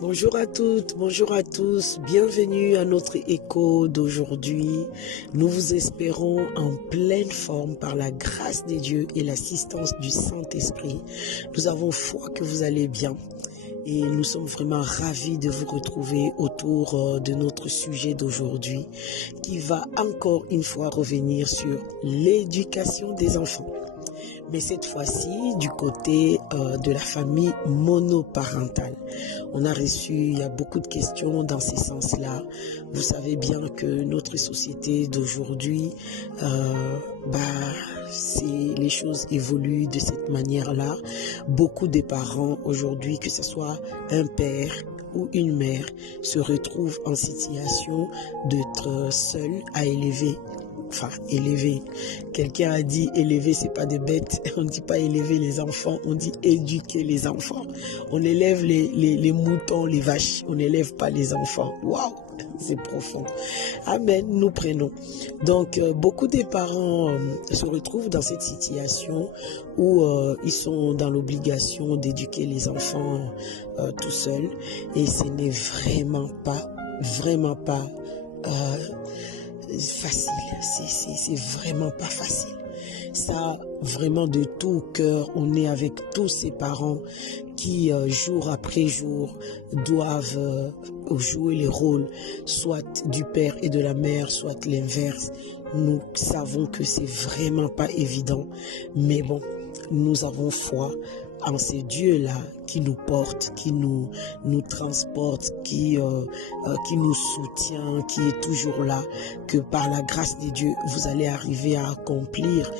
Bonjour à toutes, bonjour à tous, bienvenue à notre écho d'aujourd'hui. Nous vous espérons en pleine forme par la grâce de Dieu et l'assistance du Saint-Esprit. Nous avons foi que vous allez bien et nous sommes vraiment ravis de vous retrouver autour de notre sujet d'aujourd'hui qui va encore une fois revenir sur l'éducation des enfants. Mais cette fois-ci du côté de la famille monoparentale. On a reçu, il y a beaucoup de questions dans ces sens-là. Vous savez bien que notre société d'aujourd'hui, les choses évoluent de cette manière-là. Beaucoup de parents aujourd'hui, que ce soit un père ou une mère, se retrouvent en situation d'être seuls à élever. Enfin, élever. Quelqu'un a dit élever, c'est pas des bêtes. On ne dit pas élever les enfants, on dit éduquer les enfants. On élève les moutons, les vaches. On n'élève pas les enfants. Waouh, c'est profond. Amen, nous prenons. Donc, beaucoup de parents se retrouvent dans cette situation où ils sont dans l'obligation d'éduquer les enfants tout seuls. Et ce n'est vraiment pas facile, c'est vraiment pas facile. Ça, vraiment de tout cœur, on est avec tous ces parents qui, jour après jour, doivent jouer les rôles, soit du père et de la mère, soit l'inverse. Nous savons que c'est vraiment pas évident, mais bon, nous avons foi en ces dieux-là qui nous portent, qui nous transportent, qui nous soutient, qui est toujours là, que par la grâce de Dieu, vous allez arriver à accomplir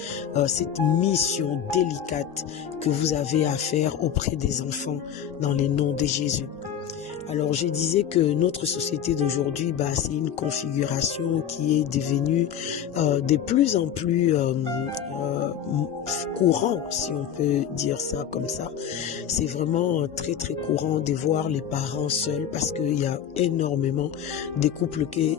cette mission délicate que vous avez à faire auprès des enfants dans le nom de Jésus. Alors, je disais que notre société d'aujourd'hui, c'est une configuration qui est devenue de plus en plus courant, si on peut dire ça comme ça. C'est vraiment très très courant de voir les parents seuls parce qu'il y a énormément de couples qui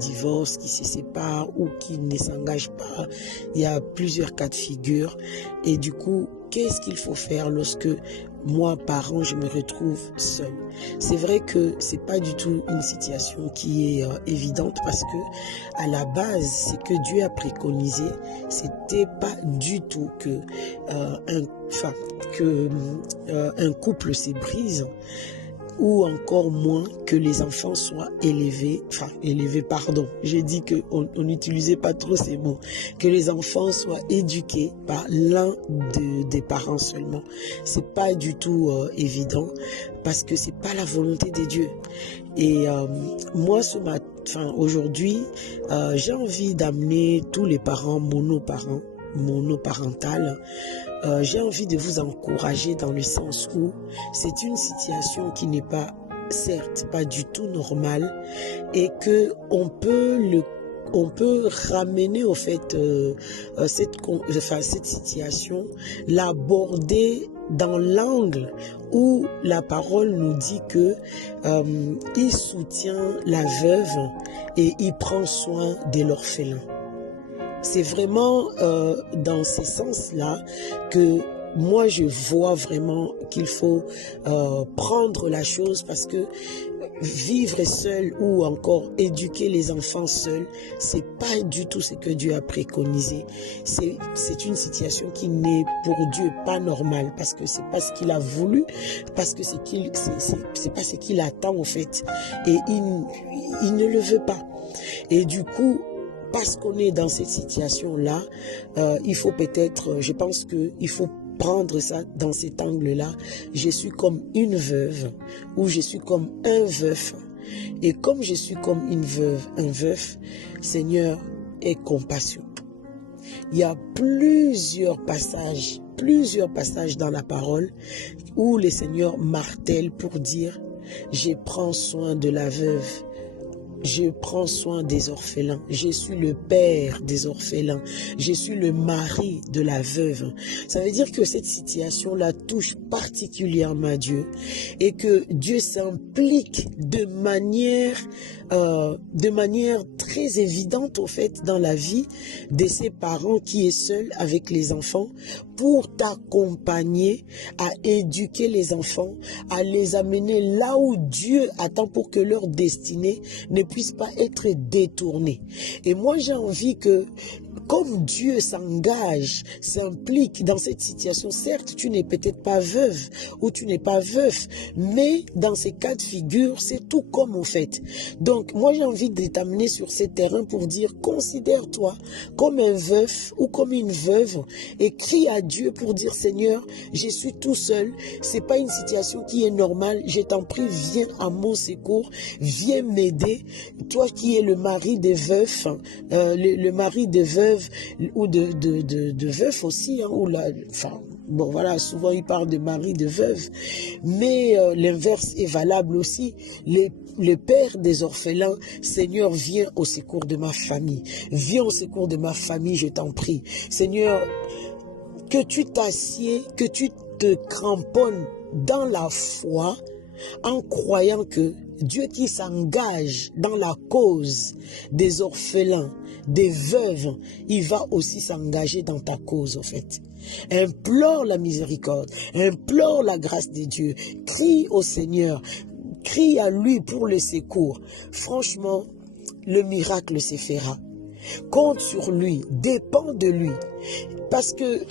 divorcent, qui se séparent ou qui ne s'engagent pas. Il y a plusieurs cas de figure et du coup, qu'est-ce qu'il faut faire lorsque moi, parent, je me retrouve seul? C'est vrai que c'est pas du tout une situation qui est évidente parce que à la base, ce que Dieu a préconisé, c'était pas du tout que un couple se brise, ou encore moins que les enfants soient élevés, j'ai dit qu'on n'utilisait pas trop ces mots, que les enfants soient éduqués par l'un des parents seulement. C'est pas du tout évident parce que c'est pas la volonté de Dieu. Et moi, aujourd'hui, j'ai envie d'amener tous les parents monoparentales. J'ai envie de vous encourager dans le sens où c'est une situation qui n'est pas, certes, pas du tout normale et que on peut ramener au fait cette situation, l'aborder dans l'angle où la parole nous dit que il soutient la veuve et il prend soin de l'orphelin. C'est vraiment dans ces sens-là que moi je vois vraiment qu'il faut prendre la chose parce que vivre seul ou encore éduquer les enfants seuls, c'est pas du tout ce que Dieu a préconisé. C'est une situation qui n'est pour Dieu pas normale parce que c'est pas ce qu'il a voulu, parce que c'est pas ce qu'il attend en fait, et il ne le veut pas. Et du coup, parce qu'on est dans cette situation-là, il faut peut-être, je pense qu'il faut prendre ça dans cet angle-là. Je suis comme une veuve ou je suis comme un veuf. Et comme je suis comme une veuve, un veuf, Seigneur, aie compassion. Il y a plusieurs passages dans la parole où le Seigneur martèle pour dire, je prends soin de la veuve. Je prends soin des orphelins. Je suis le père des orphelins. Je suis le mari de la veuve. Ça veut dire que cette situation-là touche particulièrement Dieu et que Dieu s'implique de manière très évidente au fait dans la vie de ces parents qui est seul avec les enfants pour t'accompagner à éduquer les enfants, à les amener là où Dieu attend pour que leur destinée ne puisse pas être détournée. Et moi j'ai envie que comme Dieu s'engage, s'implique dans cette situation, certes, tu n'es peut-être pas veuve ou tu n'es pas veuf, mais dans ces cas de figure, c'est tout comme au fait. Donc, moi, j'ai envie de t'amener sur ces terrains pour dire, considère-toi comme un veuf ou comme une veuve et crie à Dieu pour dire, Seigneur, je suis tout seul, c'est pas une situation qui est normale, je t'en prie, viens à mon secours, viens m'aider, toi qui es le mari des veufs, le mari des veuves, ou de veuf aussi, hein, ou bon voilà, souvent il parle de mari de veuve, mais l'inverse est valable aussi. Le père des orphelins, Seigneur, viens au secours de ma famille, viens au secours de ma famille, je t'en prie. Seigneur, que tu t'assieds, que tu te cramponnes dans la foi, en croyant que Dieu qui s'engage dans la cause des orphelins, des veuves, il va aussi s'engager dans ta cause, en fait. Implore la miséricorde, implore la grâce de Dieu, crie au Seigneur, crie à lui pour le secours. Franchement, le miracle se fera. Compte sur lui, dépend de lui, parce que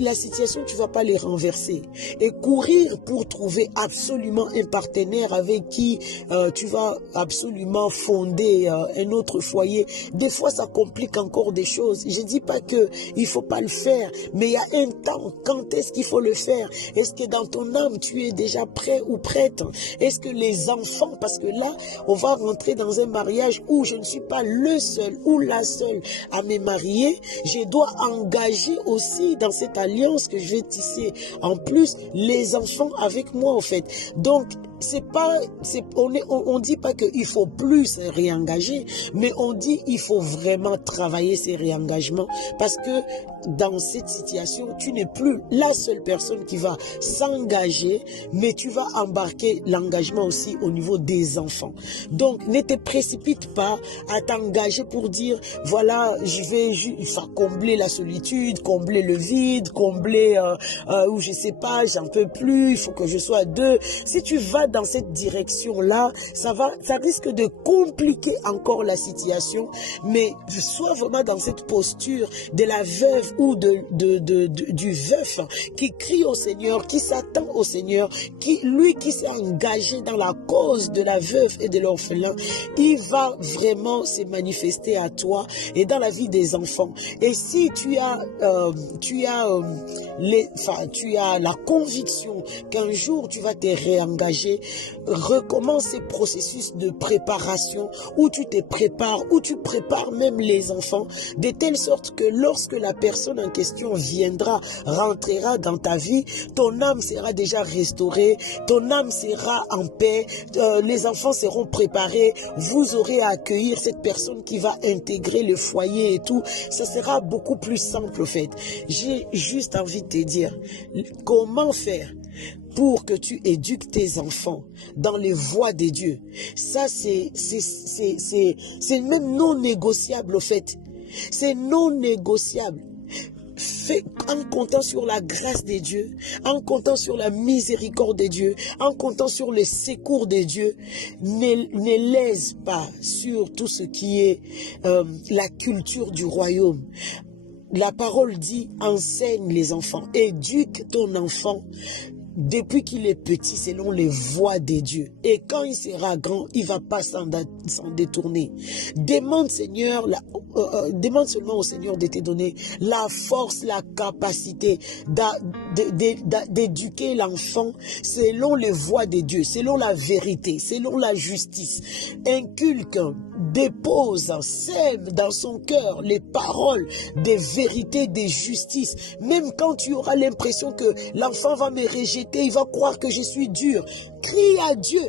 la situation, tu ne vas pas les renverser. Et courir pour trouver absolument un partenaire avec qui tu vas absolument fonder un autre foyer. Des fois, ça complique encore des choses. Je ne dis pas qu'il ne faut pas le faire, mais il y a un temps. Quand est-ce qu'il faut le faire? Est-ce que dans ton âme, tu es déjà prêt ou prête? Est-ce que les enfants, parce que là, on va rentrer dans un mariage où je ne suis pas le seul ou la seule à me marier, je dois engager aussi dans cette alliance que je vais tisser en plus les enfants avec moi en fait. Donc on dit pas qu'il faut plus se réengager, mais on dit il faut vraiment travailler ces réengagements, parce que dans cette situation, tu n'es plus la seule personne qui va s'engager, mais tu vas embarquer l'engagement aussi au niveau des enfants. Donc ne te précipite pas à t'engager pour dire voilà, je vais combler la solitude, combler le vide, combler ou je sais pas, j'en peux plus, il faut que je sois deux. Si tu vas dans cette direction-là, ça risque de compliquer encore la situation, mais sois vraiment dans cette posture de la veuve ou du veuf qui crie au Seigneur, qui s'attend au Seigneur, lui qui s'est engagé dans la cause de la veuve et de l'orphelin. Il va vraiment se manifester à toi et dans la vie des enfants. Et si tu as la conviction qu'un jour tu vas te réengager, recommence ces processus de préparation où tu te prépares, où tu prépares même les enfants, de telle sorte que lorsque la personne en question viendra, rentrera dans ta vie, ton âme sera déjà restaurée, ton âme sera en paix, les enfants seront préparés, vous aurez à accueillir cette personne qui va intégrer le foyer et tout. Ça sera beaucoup plus simple en fait. J'ai juste envie de te dire, comment faire pour que tu éduques tes enfants dans les voies de Dieu. Ça, c'est même non négociable, au fait. C'est non négociable. En comptant sur la grâce de Dieu, en comptant sur la miséricorde de Dieu, en comptant sur le secours de Dieu, ne lèse pas sur tout ce qui est la culture du royaume. La parole dit, enseigne les enfants, éduque ton enfant depuis qu'il est petit selon les voies de Dieu. Et quand il sera grand, il ne va pas s'en détourner. Demande seulement au Seigneur de te donner la force, la capacité d'éduquer l'enfant selon les voies de Dieu, selon la vérité, selon la justice. Inculque, dépose, sème dans son cœur les paroles des vérités, des justices. Même quand tu auras l'impression que l'enfant va me rejeter, il va croire que je suis dur. Crie à Dieu,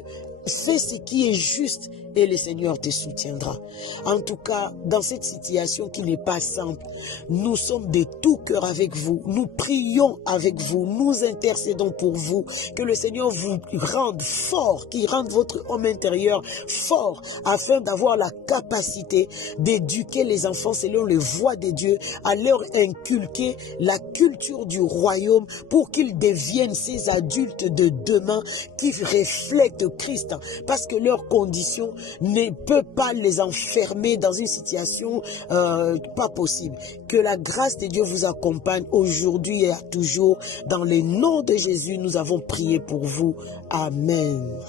fais ce qui est juste et le Seigneur te soutiendra. En tout cas, dans cette situation qui n'est pas simple, nous sommes de tout cœur avec vous. Nous prions avec vous. Nous intercédons pour vous. Que le Seigneur vous rende fort, qu'il rende votre homme intérieur fort, afin d'avoir la capacité d'éduquer les enfants selon les voies de Dieu, à leur inculquer la culture du royaume pour qu'ils deviennent ces adultes de demain qui reflètent Christ, parce que leur condition ne peut pas les enfermer dans une situation pas possible. Que la grâce de Dieu vous accompagne aujourd'hui et à toujours. Dans le nom de Jésus, nous avons prié pour vous. Amen.